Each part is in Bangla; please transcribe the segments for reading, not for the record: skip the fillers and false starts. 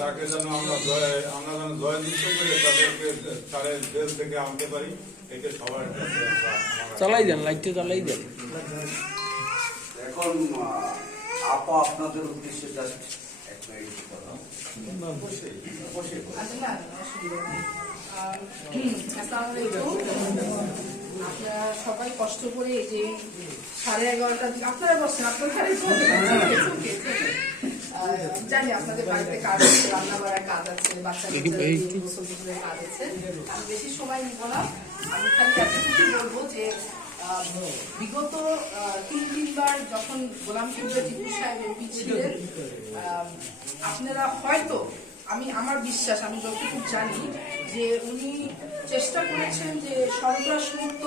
তাকে যেন আমরা যেন জয়যুক্ত করে তাদেরকে তাদের দেশ থেকে আনতে পারি, একে সবার কাছে চালাই দেন, লাইটটা চালাই দেন। এখন আপা আপনাদের উদ্দেশ্যে জাস্ট এক মিনিট কথা বসে বসে আপনারা সবাই কষ্ট করে এই যে 11:30টার দিকে আপনারা বসছেন, আপনারা জানি আপনাদের বাড়িতে কাজ আছে, রান্না বাড়ার কাজ আছে, বাচ্চাদের কাজ আছে। আমি বেশি সময় নিব না, আমি খালি আপনাকে বলবো যে বিগত 3-3বার যখন গোলাম কিবরিয়া টিপু সাহেব এমপি ছিলেন, আপনারা হয়তো আমার বিশ্বাস, আমি যতটুকু জানি যে উনি চেষ্টা করেছেন যে সন্ত্রাস মুক্ত,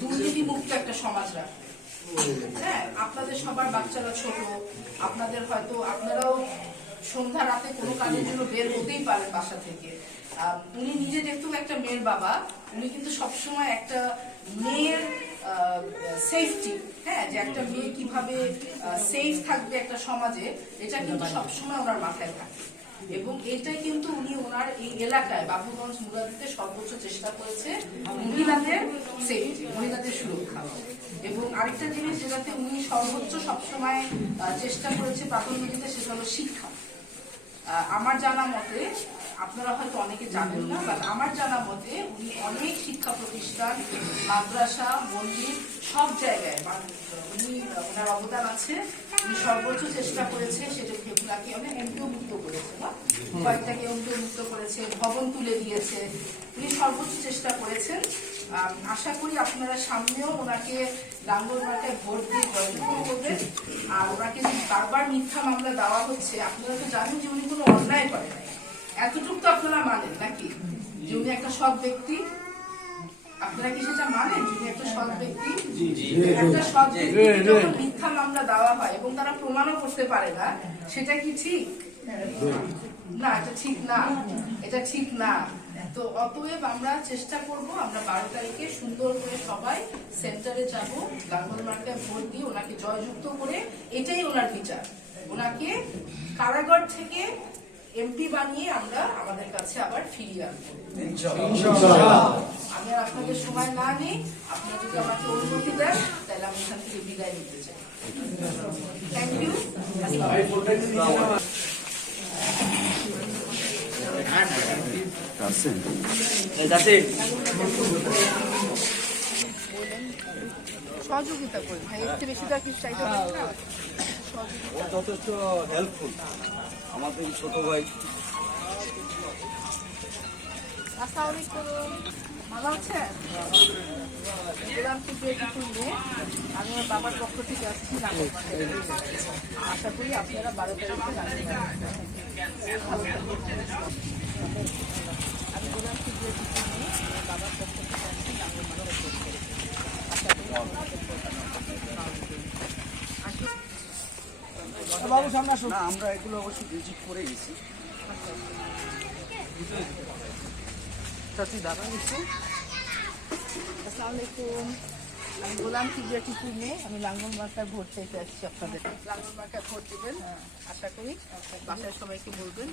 দুর্নীতি মুক্ত একটা সমাজ রাখতে। হ্যাঁ, আপনাদের সবার বাচ্চারা ছোট, আপনাদের হয়তো আপনারাও সন্ধ্যা রাতে কোনো কাজের জন্য বের হতেই পারেন বাসা থেকে। উনি নিজে যেহেতু একটা মেয়ের বাবা, উনি কিন্তু সবসময় একটা মেয়ের সেফটি, হ্যাঁ, যে একটা মেয়ে কিভাবে সেফ থাকবে একটা সমাজে, এটা কিন্তু সবসময় ওনার মাথায় থাকে। এবং এটাই কিন্তু উনি ওনার এই এলাকায় বাবুগঞ্জ মুরাদিতে সর্বোচ্চ চেষ্টা করেছে মহিলাদের সেফটি, মহিলাদের সুরক্ষা। এবং আরেকটা জিনিস যেটাতে উনি সর্বোচ্চ সবসময় চেষ্টা করেছে প্রাথমিক দিতে, সেটা হলো শিক্ষা। আমার জানা মতে, আপনারা হয়তো অনেকে জানেন না, বাট আমার জানা মতে উনি অনেক শিক্ষা প্রতিষ্ঠান, মাদ্রাসা, মন্দির, সব জায়গায় উনি ওনার অবদান আছে। উনি সর্বোচ্চ চেষ্টা করেছে সেটা সেগুলাকে অনেক এমপিও মুক্ত করেছে, না কয়েকটাকে এমপিও মুক্ত করেছে, ভবন তুলে দিয়েছে। উনি সর্বোচ্চ চেষ্টা করেছেন। আশা করি আপনারা সামনেও ওনাকে লাঙ্গলমার্কায় ভোট দিয়ে জয়যুক্ত করবেন। আর ওনাকে যে বারবার মিথ্যা মামলা দেওয়া হচ্ছে, আপনারা তো জানেন যে উনি কোনো অন্যায় করে নাই, এতটুকু তো আপনারা মানেন নাকি যে উনি একটা সৎ ব্যক্তি? আপনারা কি সেটা মানেন যে উনি একটা সৎ ব্যক্তি? একটা সৎ ব্যক্তি যখন মিথ্যা মামলা দেওয়া হয় এবং তারা প্রমাণও করতে পারে না, সেটা কি ঠিক? না, এটা ঠিক না, এটা ঠিক না। তো অতএব আমরা চেষ্টা করব, আমরা 12 তারিখে সুন্দর করে সবাই সেন্টারে যাব, লাঙ্গলমার্কায় ভোট দিয়ে ওনাকে জয়যুক্ত করে, এটাই ওনার বিচার। ওনাকে কারাগার থেকে এমপি বানিয়ে আমরা আমাদের কাছে আবার ফিরিয়ে আনবো ইনশাআল্লাহ। আমি আপনাদের সময় না নিই, আপনারা যদি আমাকে অনুমতি দেন তাহলে আমি এখান থেকে বিদায় নিতে চাই। Thank you. সহযোগিতা করি ভাই, একটু বেশি তো কিছু চাইতে পারি না। যথেষ্ট হেল্পফুল আমাদের ছোট ভাই। আসসালামু আলাইকুম, ভালো আছেন? গোলাম কিবরিয়া টিপু মেয়ে, আমি আমার বাবার পক্ষ থেকে আসছি লাঙ্গলমার্কায়। আশা করি আপনারা 12 তারিখে লাঙ্গলমার্কায়। আমি গোলাম কিবরিয়া টিপু মেয়ে, আমার বাবার পক্ষ থেকে আসছি লাঙ্গলমার্কায়। আশা করি বাবু সামনে আসুন। না, আমরা এগুলো অবশ্যই ভিজিট করে গেছি। আসসালামু আলাইকুম, আমি গোলাম কিবরিয়া টিপু মেয়ে, আমি লাঙ্গলমার্কায় ভোট চাইতে আসছি আপনাদের। লাঙ্গলমার্কায় ভোট দিবেন, আশা করি বাসায় সবাইকে বলবেন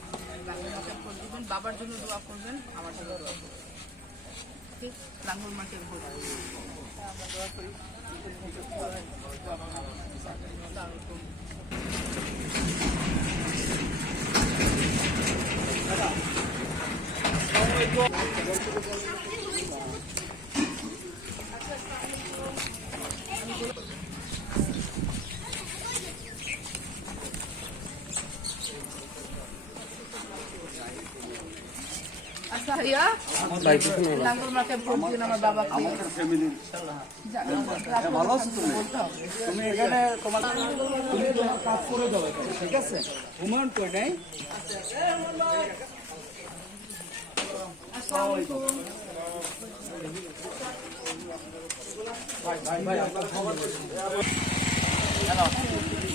লাঙ্গলমার্কায় ভোট দিবেন, বাবার জন্য দোয়া করবেন, আমার জন্য দোয়া করবেন। লাঙ্গলমার্কায় ভোট আমরা দোয়া করি। আচ্ছা ভাইয়া, লাঙ্গলমার্কায় ভোট দিন আমার বাবাকে। ফ্যামিলি ভালো আছো তুমি? তুমি এখানে তোমার কাজ করে দাও, ঠিক আছে? হুমায়ুন কই নাই? আসসালামু আলাইকুম।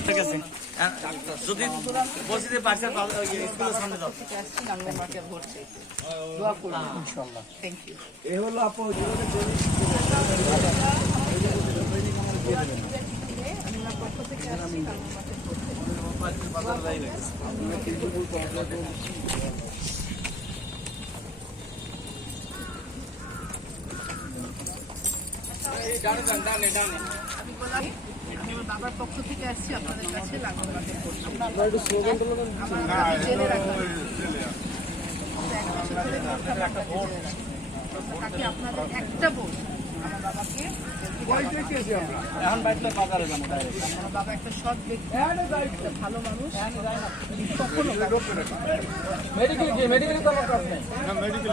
ঠিক আছে, যদি বসিতে পারছে স্কুলের সামনে যাও। লাঙ্গলমার্কায় ভোট চাইতে দোয়া করবেন ইনশাআল্লাহ। Thank you. এই হলো আপু আমি আমার পক্ষ থেকে আসছি লাঙ্গলমার্কায় ভোট চাইতে। আমি বললাম আমি আমার বাবার পক্ষ থেকে আসছি আপনাদের কাছে লাঙ্গলবাগে আমরা জেনে রাখলাম তাকে আপনাদের একটা ভোট আমার বাবাকে এখন বাড়িতে বাজারে যাবো আমার বাবা একটা সৎ ব্যক্তি একটা ভালো মানুষ কখনো মেডিকেল কি মেডিকেল তো আমার কাছে মেডিকেল